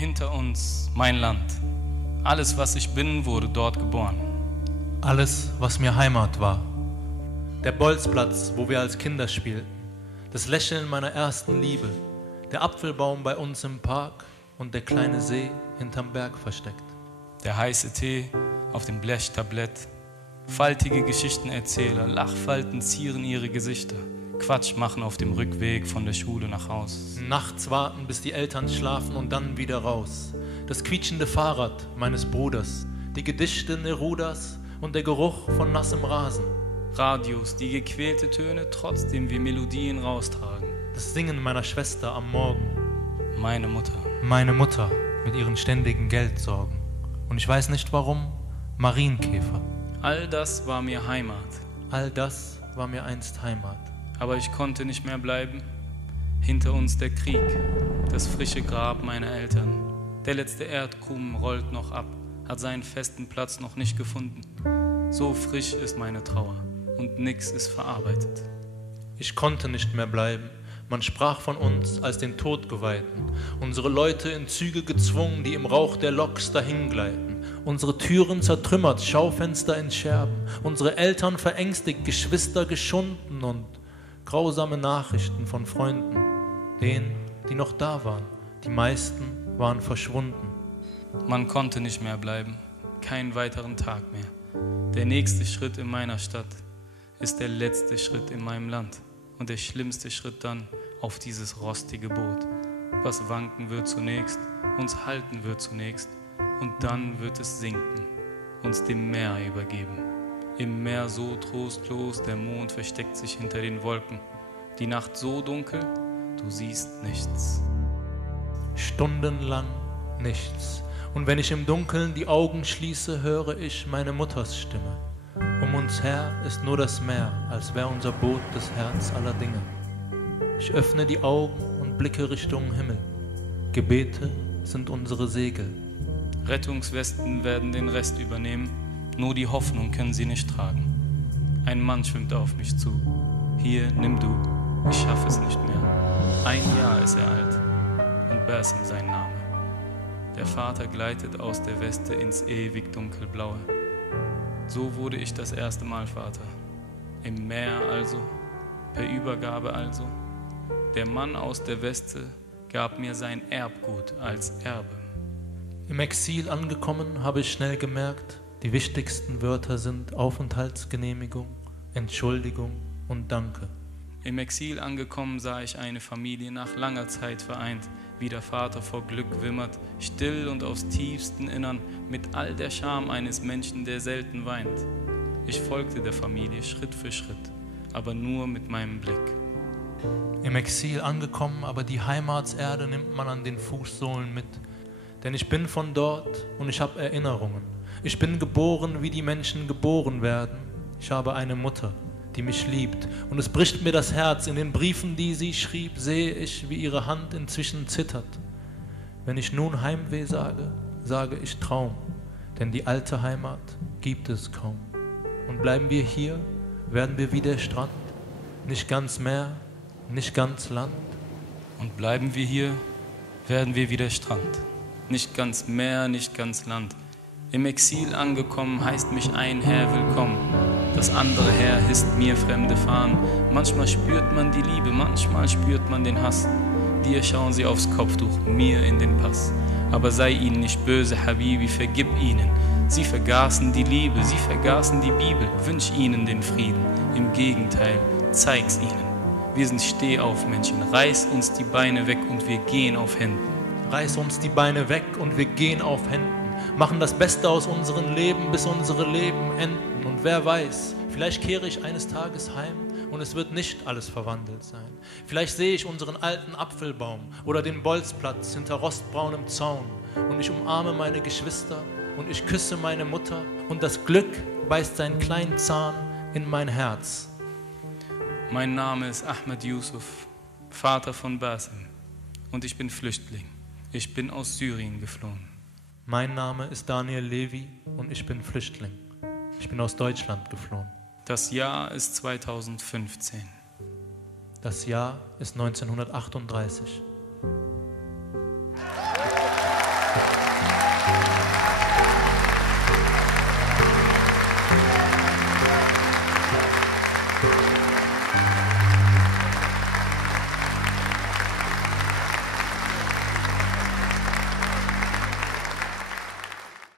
Hinter uns mein Land. Alles, was ich bin, wurde dort geboren. Alles, was mir Heimat war. Der Bolzplatz, wo wir als Kinder spielten. Das Lächeln meiner ersten Liebe. Der Apfelbaum bei uns im Park und der kleine See hinterm Berg versteckt. Der heiße Tee auf dem Blechtablett. Faltige Geschichtenerzähler, Lachfalten zieren ihre Gesichter. Quatsch machen auf dem Rückweg von der Schule nach Haus. Nachts warten, bis die Eltern schlafen und dann wieder raus. Das quietschende Fahrrad meines Bruders, die Gedichte Nerudas und der Geruch von nassem Rasen. Radios, die gequälte Töne, trotzdem wir Melodien raustragen. Das Singen meiner Schwester am Morgen. Meine Mutter. Meine Mutter mit ihren ständigen Geldsorgen. Und ich weiß nicht warum, Marienkäfer. All das war mir Heimat. All das war mir einst Heimat. Aber ich konnte nicht mehr bleiben. Hinter uns der Krieg, das frische Grab meiner Eltern. Der letzte Erdkrumen rollt noch ab, hat seinen festen Platz noch nicht gefunden. So frisch ist meine Trauer und nix ist verarbeitet. Ich konnte nicht mehr bleiben. Man sprach von uns als den Todgeweihten. Unsere Leute in Züge gezwungen, die im Rauch der Loks dahingleiten. Unsere Türen zertrümmert, Schaufenster in Scherben. Unsere Eltern verängstigt, Geschwister geschunden und grausame Nachrichten von Freunden. Denen, die noch da waren. Die meisten waren verschwunden. Man konnte nicht mehr bleiben, keinen weiteren Tag mehr. Der nächste Schritt in meiner Stadt ist der letzte Schritt in meinem Land und der schlimmste Schritt dann auf dieses rostige Boot. Was wanken wird zunächst, uns halten wird zunächst und dann wird es sinken, uns dem Meer übergeben. Im Meer so trostlos, der Mond versteckt sich hinter den Wolken. Die Nacht so dunkel, du siehst nichts. Stundenlang nichts. Und wenn ich im Dunkeln die Augen schließe, höre ich meine Mutters Stimme. Um uns her ist nur das Meer, als wär unser Boot das Herz aller Dinge. Ich öffne die Augen und blicke Richtung Himmel. Gebete sind unsere Segel. Rettungswesten werden den Rest übernehmen, nur die Hoffnung können sie nicht tragen. Ein Mann schwimmt auf mich zu. Hier, nimm du, ich schaffe es nicht mehr. 1 Jahr ist er alt und Basim sein Name. Der Vater gleitet aus der Weste ins ewig dunkelblaue. So wurde ich das erste Mal Vater. Im Meer also, per Übergabe also. Der Mann aus der Weste gab mir sein Erbgut als Erbe. Im Exil angekommen, habe ich schnell gemerkt, die wichtigsten Wörter sind Aufenthaltsgenehmigung, Entschuldigung und Danke. Im Exil angekommen sah ich eine Familie nach langer Zeit vereint, wie der Vater vor Glück wimmert, still und aus tiefstem Innern, mit all der Scham eines Menschen, der selten weint. Ich folgte der Familie Schritt für Schritt, aber nur mit meinem Blick. Im Exil angekommen, aber die Heimatserde nimmt man an den Fußsohlen mit. Denn ich bin von dort und ich habe Erinnerungen. Ich bin geboren, wie die Menschen geboren werden. Ich habe eine Mutter, die mich liebt. Und es bricht mir das Herz. In den Briefen, die sie schrieb, sehe ich, wie ihre Hand inzwischen zittert. Wenn ich nun Heimweh sage, sage ich Traum. Denn die alte Heimat gibt es kaum. Und bleiben wir hier, werden wir wie der Strand. Nicht ganz Meer, nicht ganz Land. Und bleiben wir hier, werden wir wie der Strand. Nicht ganz Meer, nicht ganz Land. Im Exil angekommen, heißt mich ein Herr willkommen. Das andere Herr hisst mir fremde Fahnen. Manchmal spürt man die Liebe, manchmal spürt man den Hass. Dir schauen sie aufs Kopftuch, mir in den Pass. Aber sei ihnen nicht böse, Habibi, vergib ihnen. Sie vergaßen die Liebe, sie vergaßen die Bibel. Wünsch ihnen den Frieden, im Gegenteil, zeig's ihnen. Wir sind Stehaufmenschen, reiß uns die Beine weg und wir gehen auf Händen. Reiß uns die Beine weg und wir gehen auf Händen. Machen das Beste aus unserem Leben, bis unsere Leben enden. Und wer weiß, vielleicht kehre ich eines Tages heim und es wird nicht alles verwandelt sein. Vielleicht sehe ich unseren alten Apfelbaum oder den Bolzplatz hinter rostbraunem Zaun und ich umarme meine Geschwister und ich küsse meine Mutter und das Glück beißt seinen kleinen Zahn in mein Herz. Mein Name ist Ahmed Yusuf, Vater von Basim und ich bin Flüchtling. Ich bin aus Syrien geflohen. Mein Name ist Daniel Levy und ich bin Flüchtling. Ich bin aus Deutschland geflohen. Das Jahr ist 2015. Das Jahr ist 1938.